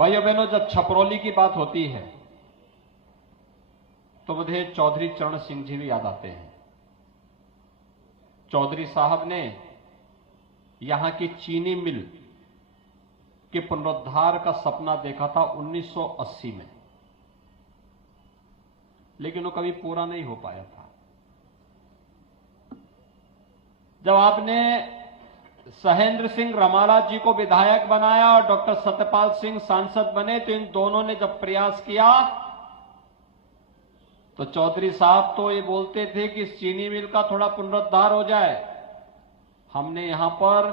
भाइयों बहनों, जब छपरौली की बात होती है तो मुझे चौधरी चरण सिंह जी भी याद आते हैं। चौधरी साहब ने यहां की चीनी मिल के पुनरुद्धार का सपना देखा था 1980 में, लेकिन वो कभी पूरा नहीं हो पाया था। जब आपने सहेंद्र सिंह रमाला जी को विधायक बनाया और डॉक्टर सत्यपाल सिंह सांसद बने, तो इन दोनों ने जब प्रयास किया तो चौधरी साहब तो ये बोलते थे कि इस चीनी मिल का थोड़ा पुनरुद्धार हो जाए। हमने यहां पर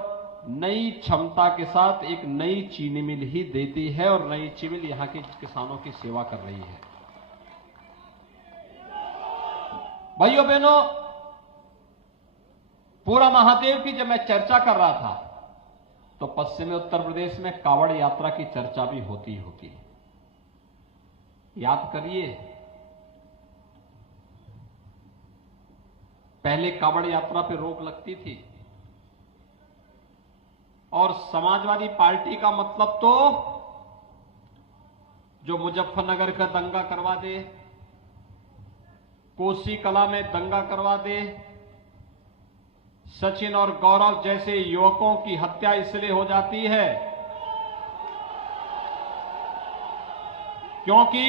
नई क्षमता के साथ एक नई चीनी मिल ही दे दी है और नई चीनी मिल यहां के किसानों की सेवा कर रही है। भाइयों बहनों, पूरा महादेव की जब मैं चर्चा कर रहा था तो पश्चिमी उत्तर प्रदेश में कावड़ यात्रा की चर्चा भी होती है। याद करिए, पहले कावड़ यात्रा पे रोक लगती थी और समाजवादी पार्टी का मतलब तो जो मुजफ्फरनगर का दंगा करवा दे, कोसी कला में दंगा करवा दे, सचिन और गौरव जैसे युवकों की हत्या इसलिए हो जाती है क्योंकि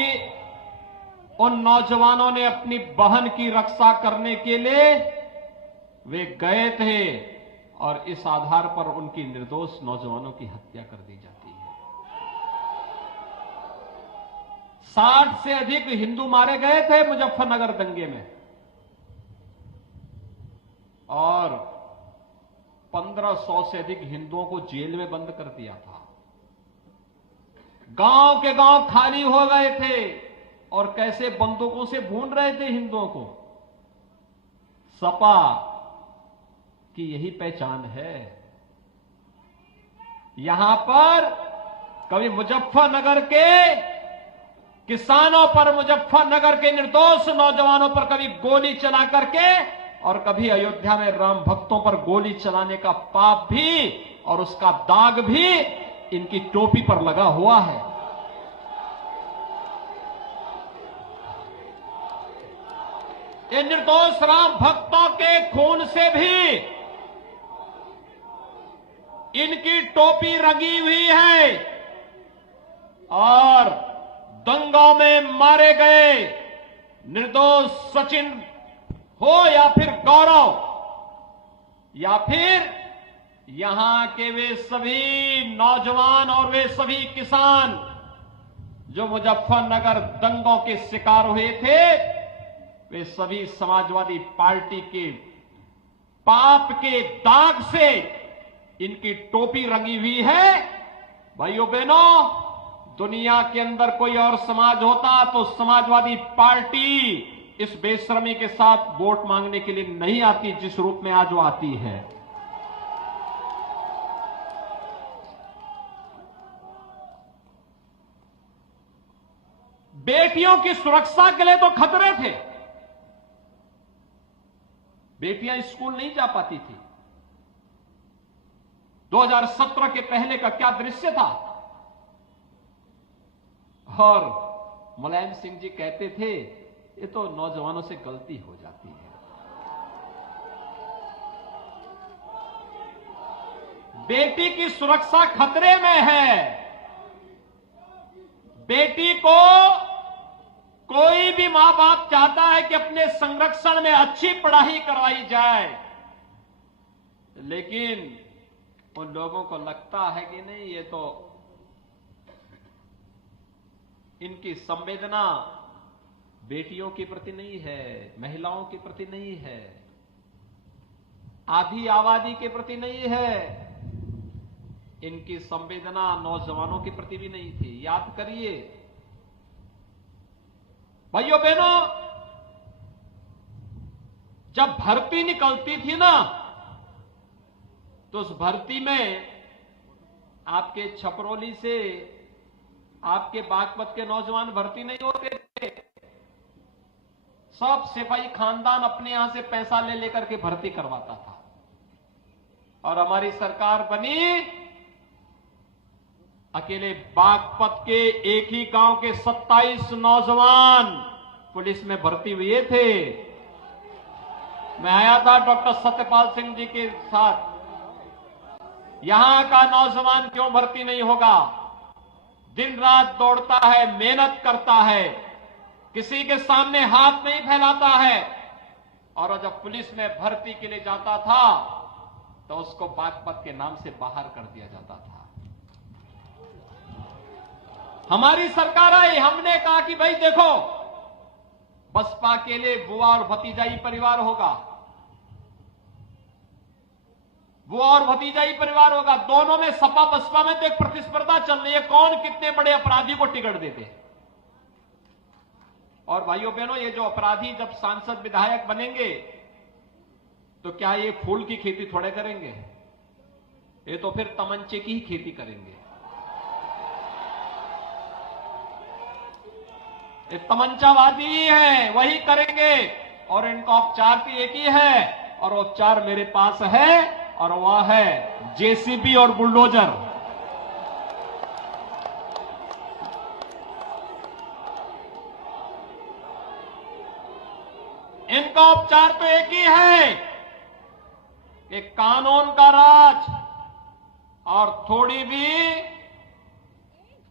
उन नौजवानों ने अपनी बहन की रक्षा करने के लिए वे गए थे और इस आधार पर उनकी निर्दोष नौजवानों की हत्या कर दी जाती है। 60 से अधिक हिंदू मारे गए थे मुजफ्फरनगर दंगे में और 1500 से अधिक हिंदुओं को जेल में बंद कर दिया था। गांव के गांव खाली हो गए थे और कैसे बंदूकों से भून रहे थे हिंदुओं को। सपा की यही पहचान है। यहां पर कभी मुजफ्फरनगर के किसानों पर, मुजफ्फरनगर के निर्दोष नौजवानों पर कभी गोली चला करके और कभी अयोध्या में राम भक्तों पर गोली चलाने का पाप भी और उसका दाग भी इनकी टोपी पर लगा हुआ है। इन निर्दोष राम भक्तों के खून से भी इनकी टोपी रंगी हुई है और दंगों में मारे गए निर्दोष सचिन हो या फिर गौरव या फिर यहां के वे सभी नौजवान और वे सभी किसान जो मुजफ्फरनगर दंगों के शिकार हुए थे, वे सभी समाजवादी पार्टी के पाप के दाग से इनकी टोपी रंगी हुई है। भाइयों बहनों, दुनिया के अंदर कोई और समाज होता तो समाजवादी पार्टी इस बेशर्मी के साथ वोट मांगने के लिए नहीं आती जिस रूप में आज वो आती है। बेटियों की सुरक्षा के लिए तो खतरे थे। बेटियां स्कूल नहीं जा पाती थी। 2017 के पहले का क्या दृश्य था। और मुलायम सिंह जी कहते थे ये तो नौजवानों से गलती हो जाती है। बेटी की सुरक्षा खतरे में है। बेटी को कोई भी मां बाप चाहता है कि अपने संरक्षण में अच्छी पढ़ाई करवाई जाए, लेकिन उन लोगों को लगता है कि नहीं, ये तो इनकी संवेदना बेटियों के प्रति नहीं है, महिलाओं के प्रति नहीं है, आधी आबादी के प्रति नहीं है। इनकी संवेदना नौजवानों के प्रति भी नहीं थी। याद करिए भाइयों बहनों, जब भर्ती निकलती थी ना, तो उस भर्ती में आपके छपरौली से, आपके बागपत के नौजवान भर्ती नहीं होते थे। सब सिपाही खानदान अपने यहां से पैसा ले लेकर के भर्ती करवाता था। और हमारी सरकार बनी अकेले बागपत के एक ही गांव के 27 नौजवान पुलिस में भर्ती हुए थे। मैं आया था डॉक्टर सत्यपाल सिंह जी के साथ। यहां का नौजवान क्यों भर्ती नहीं होगा? दिन रात दौड़ता है, मेहनत करता है, किसी के सामने हाथ नहीं फैलाता है, और जब पुलिस में भर्ती के लिए जाता था तो उसको बागपत के नाम से बाहर कर दिया जाता था। हमारी सरकार आई, हमने कहा कि भाई देखो, बसपा के लिए बुआ और भतीजाई परिवार होगा, बुआ और भतीजाई परिवार होगा। दोनों में सपा बसपा में तो एक प्रतिस्पर्धा चल रही है, कौन कितने बड़े अपराधी को टिकट देते हैं। और भाइयों बहनों, ये जो अपराधी जब सांसद विधायक बनेंगे तो क्या ये फूल की खेती थोड़े करेंगे, ये तो फिर तमंचे की ही खेती करेंगे। ये तमंचावादी ही है, वही करेंगे। और इनका उपचार भी एक ही है, और उपचार मेरे पास है, और वह है जेसीबी और बुलडोजर। इनका उपचार तो एक ही है कि कानून का राज, और थोड़ी भी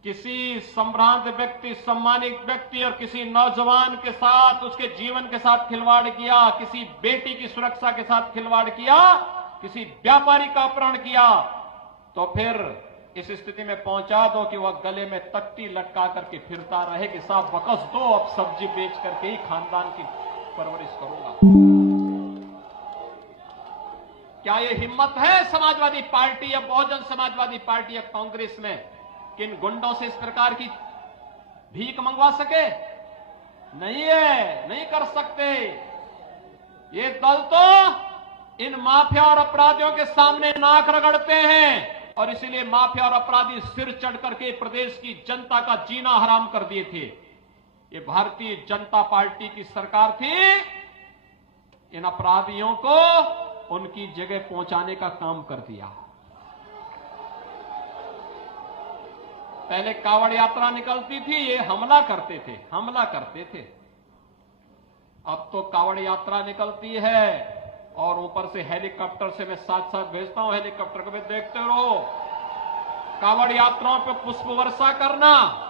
किसी संभ्रांत व्यक्ति, सम्मानित व्यक्ति और किसी नौजवान के साथ, उसके जीवन के साथ खिलवाड़ किया, किसी बेटी की सुरक्षा के साथ खिलवाड़ किया, किसी व्यापारी का अपहरण किया, तो फिर इस स्थिति में पहुंचा दो कि वह गले में तख्ती लटका करके फिरता रहे कि साहब बकस दो, अब सब्जी बेच करके ही खानदान की परवरिश करूंगा। क्या यह हिम्मत है समाजवादी पार्टी या बहुजन समाजवादी पार्टी या कांग्रेस में कि इन गुंडों से इस प्रकार की भीख मंगवा सके? नहीं है, नहीं कर सकते। ये दल तो इन माफिया और अपराधियों के सामने नाक रगड़ते हैं, और इसीलिए माफिया और अपराधी सिर चढ़ करके प्रदेश की जनता का जीना हराम कर दिए थे। ये भारतीय जनता पार्टी की सरकार थी, इन अपराधियों को उनकी जगह पहुंचाने का काम कर दिया। पहले कावड़ यात्रा निकलती थी, ये हमला करते थे। अब तो कावड़ यात्रा निकलती है और ऊपर से हेलीकॉप्टर से मैं साथ साथ भेजता हूं, हेलीकॉप्टर को भी देखते रहो। कावड़ यात्राओं पर पुष्प वर्षा करना,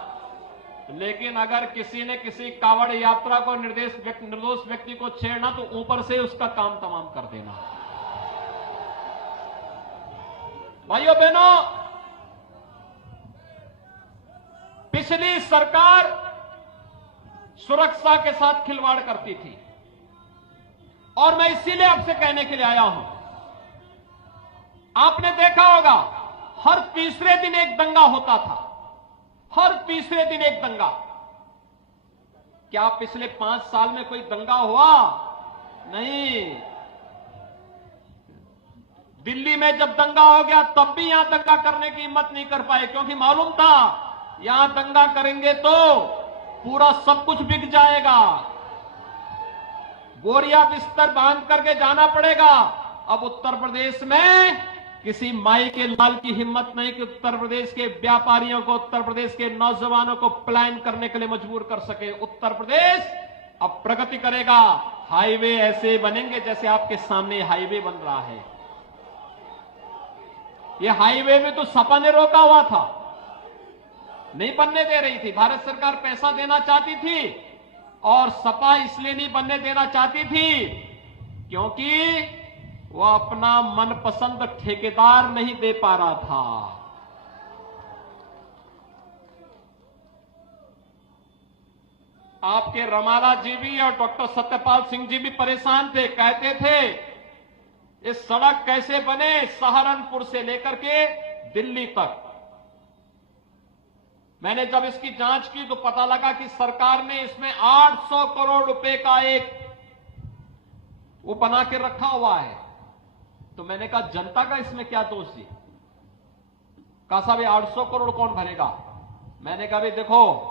लेकिन अगर किसी ने किसी कावड़ यात्रा को निर्दोष व्यक्ति को छेड़ना तो ऊपर से उसका काम तमाम कर देना। भाइयों बहनों, पिछली सरकार सुरक्षा के साथ खिलवाड़ करती थी, और मैं इसीलिए आपसे कहने के लिए आया हूं। आपने देखा होगा हर तीसरे दिन एक दंगा होता था, हर तीसरे दिन एक दंगा। क्या पिछले 5 साल में कोई दंगा हुआ? नहीं। दिल्ली में जब दंगा हो गया तब भी यहां दंगा करने की हिम्मत नहीं कर पाए, क्योंकि मालूम था यहां दंगा करेंगे तो पूरा सब कुछ बिक जाएगा, बोरिया बिस्तर बांध करके जाना पड़ेगा। अब उत्तर प्रदेश में किसी माई के लाल की हिम्मत नहीं कि उत्तर प्रदेश के व्यापारियों को, उत्तर प्रदेश के नौजवानों को पलायन करने के लिए मजबूर कर सके। उत्तर प्रदेश अब प्रगति करेगा, हाईवे ऐसे बनेंगे जैसे आपके सामने हाईवे बन रहा है। ये हाईवे में तो सपा ने रोका हुआ था, नहीं बनने दे रही थी। भारत सरकार पैसा देना चाहती थी, और सपा इसलिए नहीं बनने देना चाहती थी क्योंकि वो अपना मनपसंद ठेकेदार नहीं दे पा रहा था। आपके रमाला जी भी और डॉक्टर सत्यपाल सिंह जी भी परेशान थे, कहते थे इस सड़क कैसे बने सहारनपुर से लेकर के दिल्ली तक। मैंने जब इसकी जांच की तो पता लगा कि सरकार ने इसमें 800 करोड़ रुपए का एक वो बना के रखा हुआ है। तो मैंने कहा जनता का इसमें क्या दोष जी? कहा साहब 800 करोड़ कौन भरेगा? मैंने कहा भाई देखो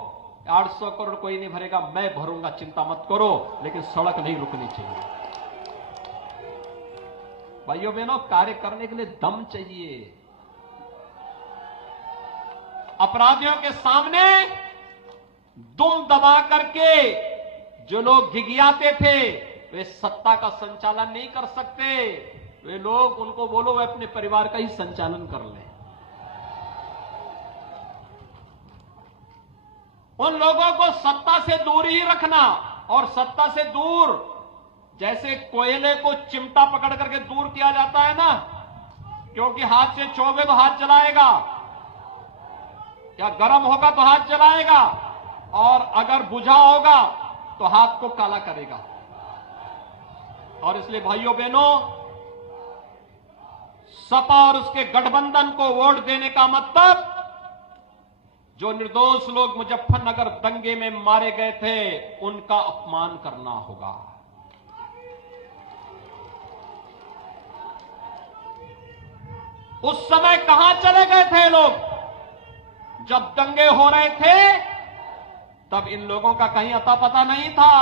800 करोड़ कोई नहीं भरेगा, मैं भरूंगा, चिंता मत करो, लेकिन सड़क नहीं रुकनी चाहिए। भाइयों बहनों, कार्य करने के लिए दम चाहिए। अपराधियों के सामने दुम दबा करके जो लोग घिघियाते थे वे सत्ता का संचालन नहीं कर सकते। वे लोग, उनको बोलो वे अपने परिवार का ही संचालन कर लें। उन लोगों को सत्ता से दूर ही रखना, और सत्ता से दूर जैसे कोयले को चिमटा पकड़ करके दूर किया जाता है ना, क्योंकि हाथ से छूओगे तो हाथ जलाएगा, या गर्म होगा तो हाथ जलाएगा, और अगर बुझा होगा तो हाथ को काला करेगा। और इसलिए भाइयों बहनों, सपा और उसके गठबंधन को वोट देने का मतलब जो निर्दोष लोग मुजफ्फरनगर दंगे में मारे गए थे उनका अपमान करना होगा। उस समय कहां चले गए थे लोग? जब दंगे हो रहे थे तब इन लोगों का कहीं अता पता नहीं था,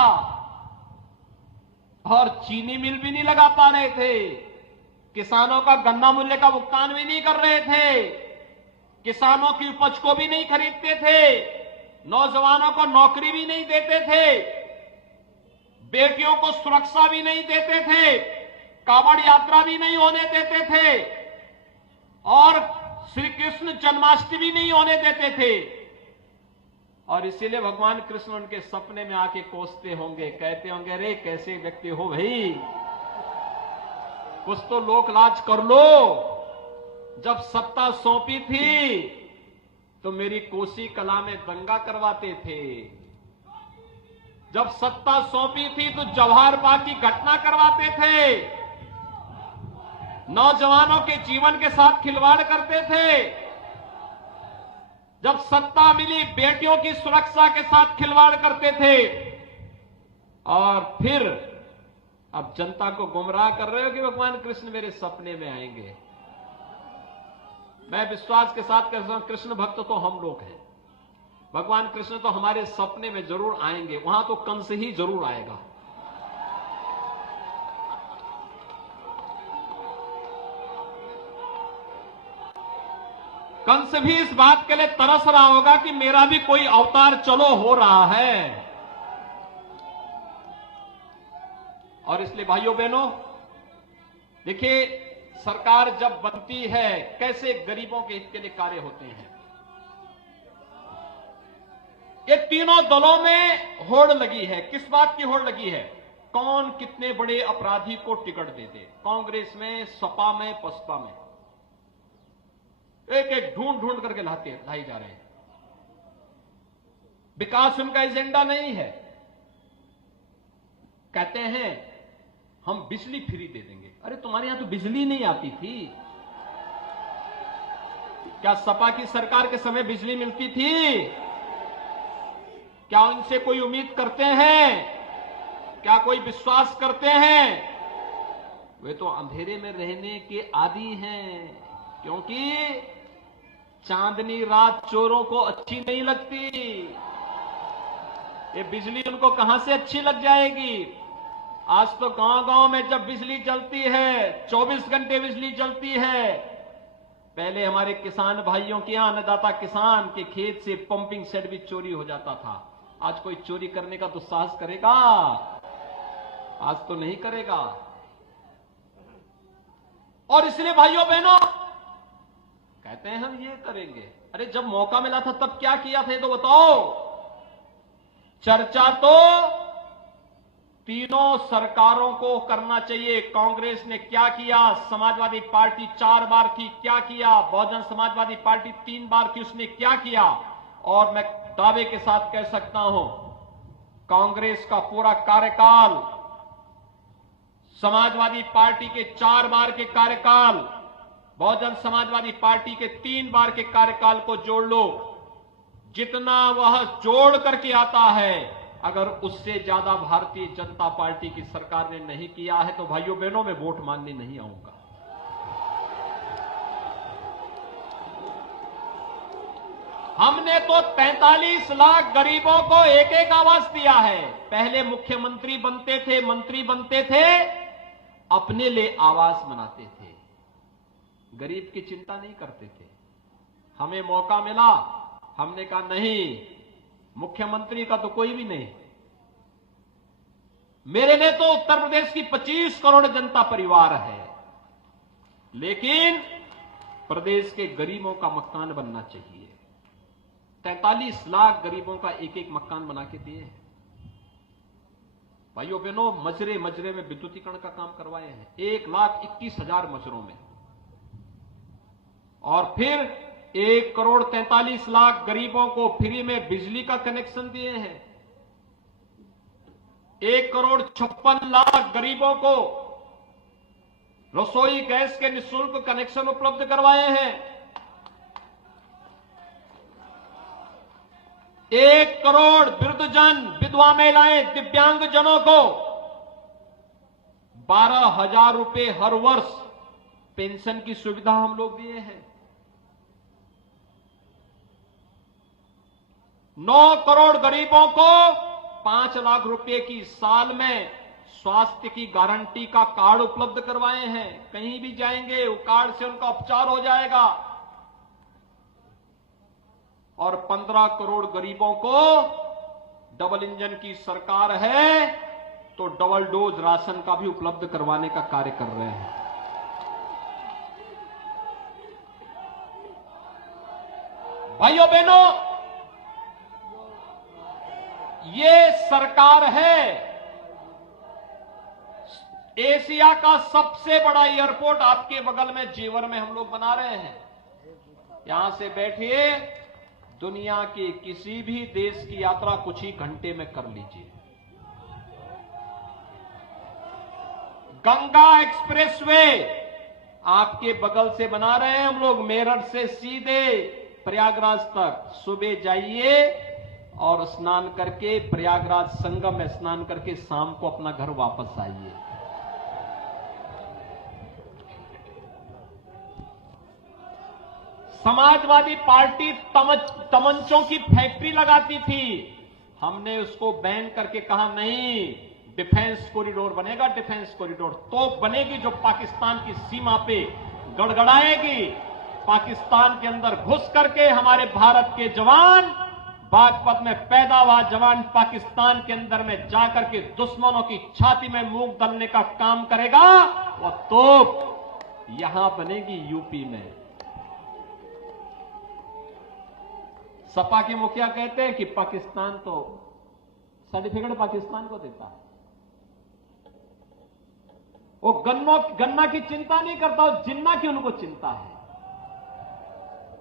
और चीनी मिल भी नहीं लगा पा रहे थे, किसानों का गन्ना मूल्य का भुगतान भी नहीं कर रहे थे, किसानों की उपज को भी नहीं खरीदते थे, नौजवानों को नौकरी भी नहीं देते थे, बेटियों को सुरक्षा भी नहीं देते थे, कांवड़ यात्रा भी नहीं होने देते थे, और श्री कृष्ण जन्माष्टमी नहीं होने देते थे। और इसीलिए भगवान कृष्ण उनके सपने में आके कोसते होंगे, कहते होंगे, अरे कैसे व्यक्ति हो भाई, कुछ तो लोक लाज कर लो। जब सत्ता सौंपी थी तो मेरी कोसी कला में दंगा करवाते थे, जब सत्ता सौंपी थी तो जवाहर बाग की घटना करवाते थे, नौजवानों के जीवन के साथ खिलवाड़ करते थे, जब सत्ता मिली बेटियों की सुरक्षा के साथ खिलवाड़ करते थे, और फिर अब जनता को गुमराह कर रहे हो कि भगवान कृष्ण मेरे सपने में आएंगे। मैं विश्वास के साथ कहता हूं, कृष्ण भक्त तो हम लोग हैं, भगवान कृष्ण तो हमारे सपने में जरूर आएंगे, वहां तो कंस ही जरूर आएगा। कंस भी इस बात के लिए तरस रहा होगा कि मेरा भी कोई अवतार चलो हो रहा है। और इसलिए भाइयों बहनों, देखिए, सरकार जब बनती है कैसे गरीबों के हित के लिए कार्य होते हैं। ये तीनों दलों में होड़ लगी है। किस बात की होड़ लगी है? कौन कितने बड़े अपराधी को टिकट दे दे। कांग्रेस में, सपा में, बसपा में एक एक ढूंढ ढूंढ करके लाई जा रहे हैं। विकास उनका एजेंडा नहीं है। कहते हैं हम बिजली फ्री दे देंगे। अरे तुम्हारे यहां तो बिजली नहीं आती थी क्या? सपा की सरकार के समय बिजली मिलती थी क्या? उनसे कोई उम्मीद करते हैं क्या? कोई विश्वास करते हैं? वे तो अंधेरे में रहने के आदी हैं, क्योंकि चांदनी रात चोरों को अच्छी नहीं लगती। ये बिजली उनको कहां से अच्छी लग जाएगी? आज तो गांव-गांव में जब बिजली जलती है, 24 घंटे बिजली जलती है। पहले हमारे किसान भाइयों के यहां, अन्नदाता किसान के खेत से पंपिंग सेट भी चोरी हो जाता था। आज कोई चोरी करने का दुस्साहस करेगा? आज तो नहीं करेगा। और इसलिए भाइयों बहनों, कहते हैं हम ये करेंगे। अरे जब मौका मिला था तब क्या किया था ये तो बताओ। चर्चा तो तीनों सरकारों को करना चाहिए। कांग्रेस ने क्या किया, समाजवादी पार्टी 4 बार की क्या किया, बहुजन समाजवादी पार्टी 3 बार की, उसने क्या किया। और मैं दावे के साथ कह सकता हूं, कांग्रेस का पूरा कार्यकाल, समाजवादी पार्टी के 4 बार के कार्यकाल, बहुजन समाजवादी पार्टी के 3 बार के कार्यकाल को जोड़ लो, जितना वह जोड़ करके आता है, अगर उससे ज्यादा भारतीय जनता पार्टी की सरकार ने नहीं किया है तो भाइयों बहनों, मैं वोट मांगने नहीं आऊंगा। हमने तो 43 लाख गरीबों को एक एक आवास दिया है। पहले मुख्यमंत्री बनते थे, मंत्री बनते थे, अपने लिए आवास बनाते थे, गरीब की चिंता नहीं करते थे। हमें मौका मिला हमने कहा नहीं, मुख्यमंत्री का तो कोई भी नहीं, मेरे लिए तो उत्तर प्रदेश की 25 करोड़ जनता परिवार है, लेकिन प्रदेश के गरीबों का मकान बनना चाहिए। 43 लाख गरीबों का एक एक मकान बना के दिए हैं। भाइयों बहनों, मजरे मजरे में विद्युतीकरण का काम करवाए हैं 1,21,000 मजरों में, और फिर 1,43,00,000 गरीबों को फ्री में बिजली का कनेक्शन दिए हैं। 1,56,00,000 गरीबों को रसोई गैस के निःशुल्क कनेक्शन उपलब्ध करवाए हैं। 1 करोड़ वृद्धजन, विधवा महिलाएं, दिव्यांगजनों को 12,000 रुपए हर वर्ष पेंशन की सुविधा हम लोग दिए हैं। 9 करोड़ गरीबों को 5 लाख रुपए की साल में स्वास्थ्य की गारंटी का कार्ड उपलब्ध करवाए हैं। कहीं भी जाएंगे वो कार्ड से उनका उपचार हो जाएगा। और 15 करोड़ गरीबों को, डबल इंजन की सरकार है तो डबल डोज राशन का भी उपलब्ध करवाने का कार्य कर रहे हैं। भाइयों बहनों, ये सरकार है। एशिया का सबसे बड़ा एयरपोर्ट आपके बगल में जेवर में हम लोग बना रहे हैं। यहां से बैठिए, दुनिया के किसी भी देश की यात्रा कुछ ही घंटे में कर लीजिए। गंगा एक्सप्रेसवे आपके बगल से बना रहे हैं हम लोग, मेरठ से सीधे प्रयागराज तक। सुबह जाइए और स्नान करके प्रयागराज संगम में स्नान करके शाम को अपना घर वापस आइए। समाजवादी पार्टी तमंचों की फैक्ट्री लगाती थी, हमने उसको बैन करके कहा नहीं, डिफेंस कॉरिडोर बनेगा। डिफेंस कॉरिडोर तो बनेगी जो पाकिस्तान की सीमा पे गड़गड़ाएगी। पाकिस्तान के अंदर घुस करके हमारे भारत के जवान, बागपत में पैदा हुआ जवान पाकिस्तान के अंदर में जाकर के दुश्मनों की छाती में मूंग दलने का काम करेगा। वो तोप यहां बनेगी यूपी में। सपा के मुखिया कहते हैं कि पाकिस्तान तो सर्टिफिकेट पाकिस्तान को देता है। वो गन्ना की चिंता नहीं करता, वो जिन्ना की उनको चिंता है।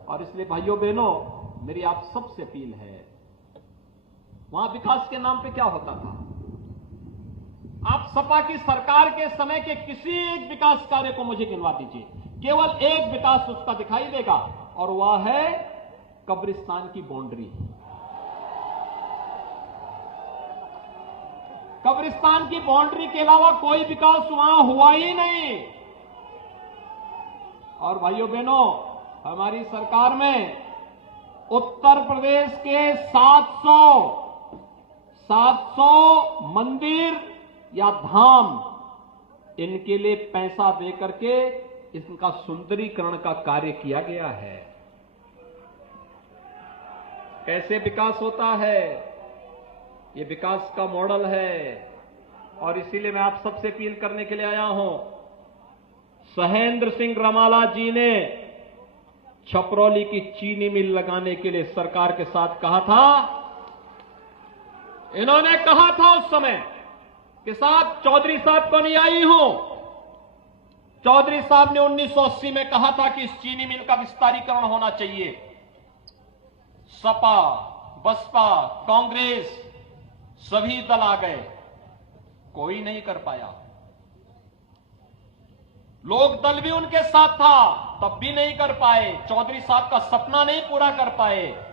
और इसलिए भाइयों बहनों, मेरी आप सबसे अपील है, वहां विकास के नाम पे क्या होता था? आप सपा की सरकार के समय के किसी एक विकास कार्य को मुझे गिनवा दीजिए, केवल एक विकास उसका दिखाई देगा, और वह है कब्रिस्तान की बाउंड्री। कब्रिस्तान की बाउंड्री के अलावा कोई विकास वहां हुआ ही नहीं। और भाइयों बहनों, हमारी सरकार में उत्तर प्रदेश के 700 मंदिर या धाम, इनके लिए पैसा दे करके इनका सुंदरीकरण का कार्य किया गया है। कैसे विकास होता है, ये विकास का मॉडल है। और इसीलिए मैं आप सबसे अपील करने के लिए आया हूं। सहेंद्र सिंह रमाला जी ने छपरौली की चीनी मिल लगाने के लिए सरकार के साथ कहा था। इन्होंने कहा था उस समय कि साहब, चौधरी साहब को नहीं आई हूं। चौधरी साहब ने 1980 में कहा था कि इस चीनी मिल का विस्तारीकरण होना चाहिए। सपा, बसपा, कांग्रेस सभी दल आ गए, कोई नहीं कर पाया। लोक दल भी उनके साथ था, तब भी नहीं कर पाए। चौधरी साहब का सपना नहीं पूरा कर पाए।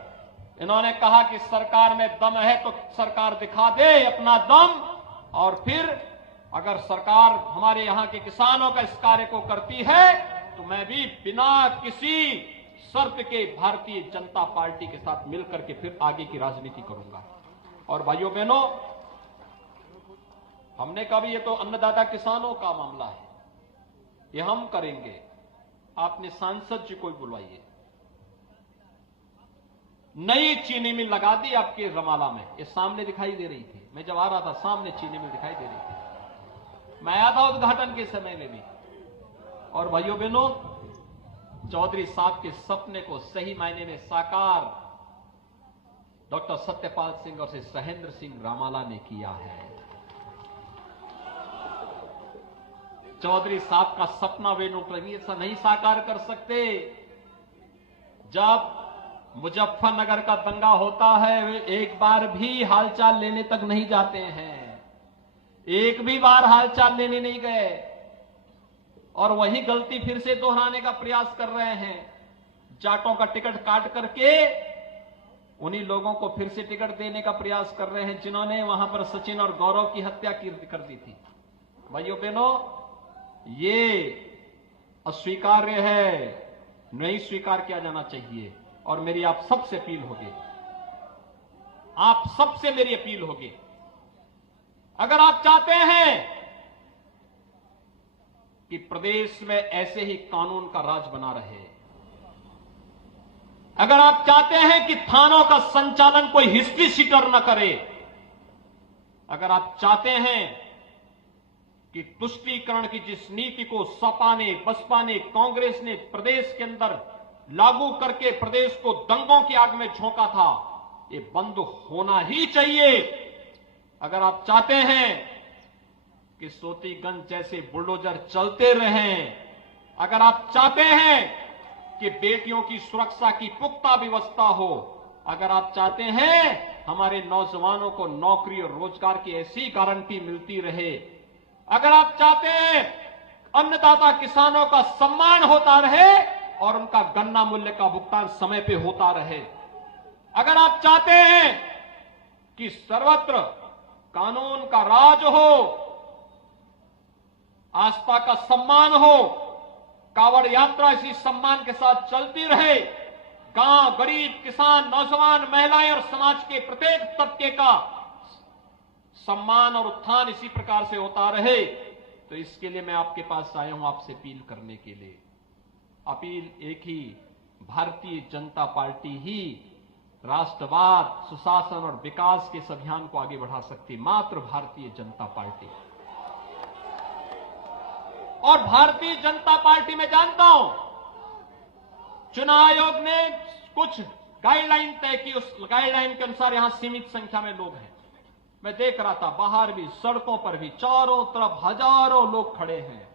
इन्होंने कहा कि सरकार में दम है तो सरकार दिखा दे अपना दम, और फिर अगर सरकार हमारे यहां के किसानों का इस कार्य को करती है तो मैं भी बिना किसी शर्त के भारतीय जनता पार्टी के साथ मिलकर के फिर आगे की राजनीति करूंगा। और भाइयों बहनों, हमने कहा भी ये तो अन्नदाता किसानों का मामला है, ये हम करेंगे। आपने सांसद जी को बुलवाइए, नई चीनी मिल लगा दी आपके रमाला में। ये सामने दिखाई दे रही थी, मैं जब आ रहा था सामने चीनी मिल दिखाई दे रही थी। मैं आया था उद्घाटन के समय में भी। और भाइयों बहनों, चौधरी साहब के सपने को सही मायने में साकार डॉक्टर सत्यपाल सिंह और सहेंद्र सिंह रामाला ने किया है। चौधरी साहब का सपना वे लोग ऐसा नहीं साकार कर सकते। जब मुजफ्फरनगर का दंगा होता है, वे एक बार भी हालचाल लेने तक नहीं जाते हैं, एक भी बार हालचाल लेने नहीं गए, और वही गलती फिर से दोहराने का प्रयास कर रहे हैं। जाटों का टिकट काट करके उन्हीं लोगों को फिर से टिकट देने का प्रयास कर रहे हैं जिन्होंने वहां पर सचिन और गौरव की हत्या कर दी थी। भाइयों बहनों, ये अस्वीकार्य है, नहीं स्वीकार किया जाना चाहिए। और मेरी आप सबसे अपील होगी, आप सबसे मेरी अपील होगी, अगर आप चाहते हैं कि प्रदेश में ऐसे ही कानून का राज बना रहे, अगर आप चाहते हैं कि थानों का संचालन कोई हिस्ट्री शीटर न करे, अगर आप चाहते हैं कि तुष्टीकरण की जिस नीति को सपा ने, बसपा ने, कांग्रेस ने प्रदेश के अंदर लागू करके प्रदेश को दंगों की आग में झोंका था, ये बंद होना ही चाहिए। अगर आप चाहते हैं कि सोतीगंज जैसे बुलडोजर चलते रहें, अगर आप चाहते हैं कि बेटियों की सुरक्षा की पुख्ता व्यवस्था हो, अगर आप चाहते हैं हमारे नौजवानों को नौकरी और रोजगार की ऐसी गारंटी मिलती रहे, अगर आप चाहते हैं अन्नदाता किसानों का सम्मान होता रहे और उनका गन्ना मूल्य का भुगतान समय पे होता रहे, अगर आप चाहते हैं कि सर्वत्र कानून का राज हो, आस्था का सम्मान हो, कांवड़ यात्रा इसी सम्मान के साथ चलती रहे, गांव, गरीब, किसान, नौजवान, महिलाएं और समाज के प्रत्येक तबके का सम्मान और उत्थान इसी प्रकार से होता रहे, तो इसके लिए मैं आपके पास आया हूं आपसे अपील करने के लिए। अपील एक ही, भारतीय जनता पार्टी ही राष्ट्रवाद, सुशासन और विकास के इस अभियान को आगे बढ़ा सकती, मात्र भारतीय जनता पार्टी। और भारतीय जनता पार्टी में जानता हूं, चुनाव आयोग ने कुछ गाइडलाइन तय की, उस गाइडलाइन के अनुसार यहां सीमित संख्या में लोग हैं। मैं देख रहा था बाहर भी, सड़कों पर भी चारों तरफ हजारों लोग खड़े हैं।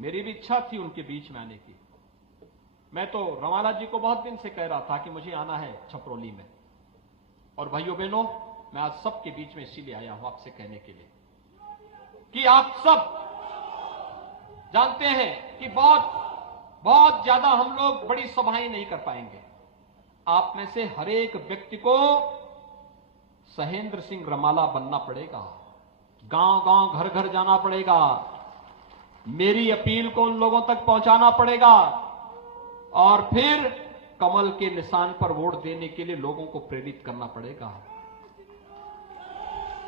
मेरी भी इच्छा थी उनके बीच में आने की। मैं तो रमाला जी को बहुत दिन से कह रहा था कि मुझे आना है छपरौली में। और भाइयों बहनों, मैं आज सबके बीच में इसीलिए आया हूं आपसे कहने के लिए कि आप सब जानते हैं कि बहुत ज्यादा हम लोग बड़ी सभाएं नहीं कर पाएंगे। आप में से हर एक व्यक्ति को सहेंद्र सिंह रमाला बनना पड़ेगा, गांव-गांव, घर-घर जाना पड़ेगा, मेरी अपील को उन लोगों तक पहुंचाना पड़ेगा, और फिर कमल के निशान पर वोट देने के लिए लोगों को प्रेरित करना पड़ेगा।